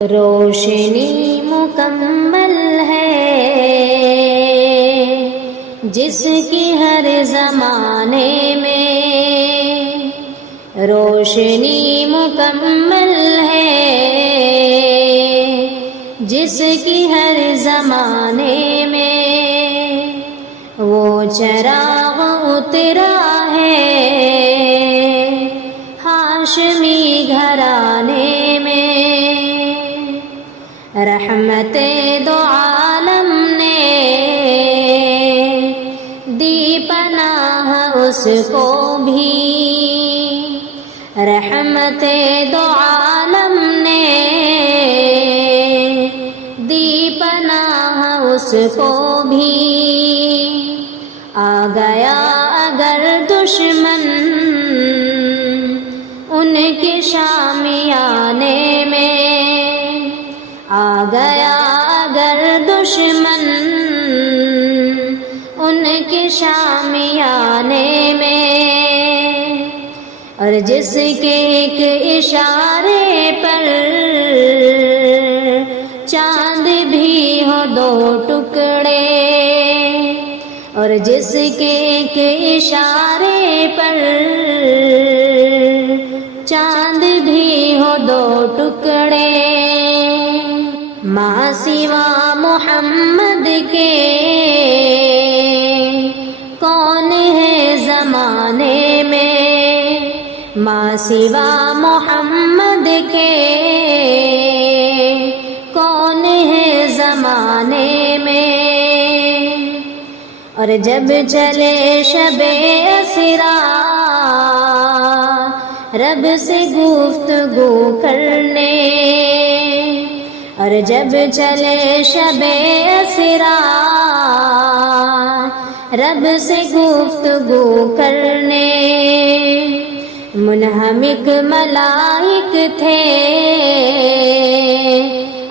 روشنی مکمل ہے جس کی ہر زمانے میں، روشنی مکمل ہے جس کی ہر زمانے میں، وہ چراغ اترا ہے ہاشمی گھرانے میں، رحمت دو عالم نے دی پناہ اس کو بھی، رحمت دو عالم نے دی پناہ اس کو بھی، آ گیا اگر دشمن ان کے شامیانے میں، آ گیا اگر دشمن ان کے شامیانے میں، اور جس کے ایک اشارے پر چاند بھی ہو دو ٹکڑے، اور جس کے ایک اشارے پر چاند بھی ہو دو ٹکڑے، ماں سوا محمد کے کون ہے زمانے میں، ماں سوا محمد کے کون ہے زمانے میں، اور جب چلے شب اسریٰ رب سے گفتگو کرنے، اور جب چلے شب اسریٰ رب سے گفتگو کرنے، منہمک ملائک تھے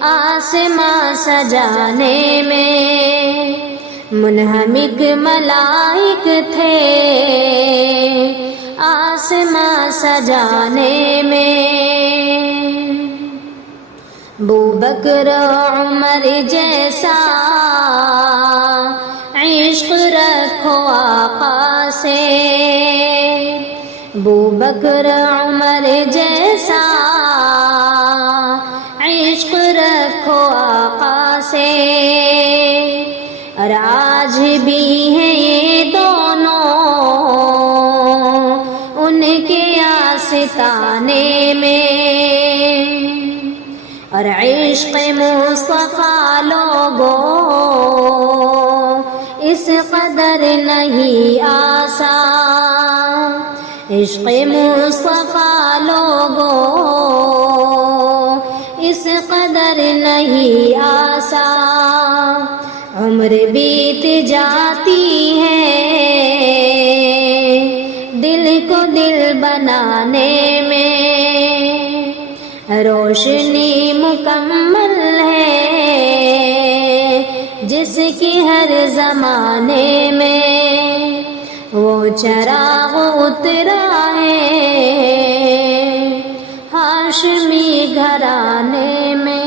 آسماں سجانے میں، منہمک ملائک تھے آسماں سجانے میں، ابوبکر عمر جیسا عشق رکھو آقا سے، ابوبکر عمر جیسا عشق رکھو آقا سے، اور آج بھی ہیں یہ دونوں ان کے آستانے میں، اور عشق مصطفیٰ لوگوں اس قدر نہیں آسان، عشق مصطفیٰ لوگوں اس قدر نہیں آسان، عمر بیت جاتی ہے دل کو دل بنانے میں، روشنی مکمل ہے جس کی ہر زمانے میں، وہ چراغ اترا ہے ہاشمی گھرانے میں۔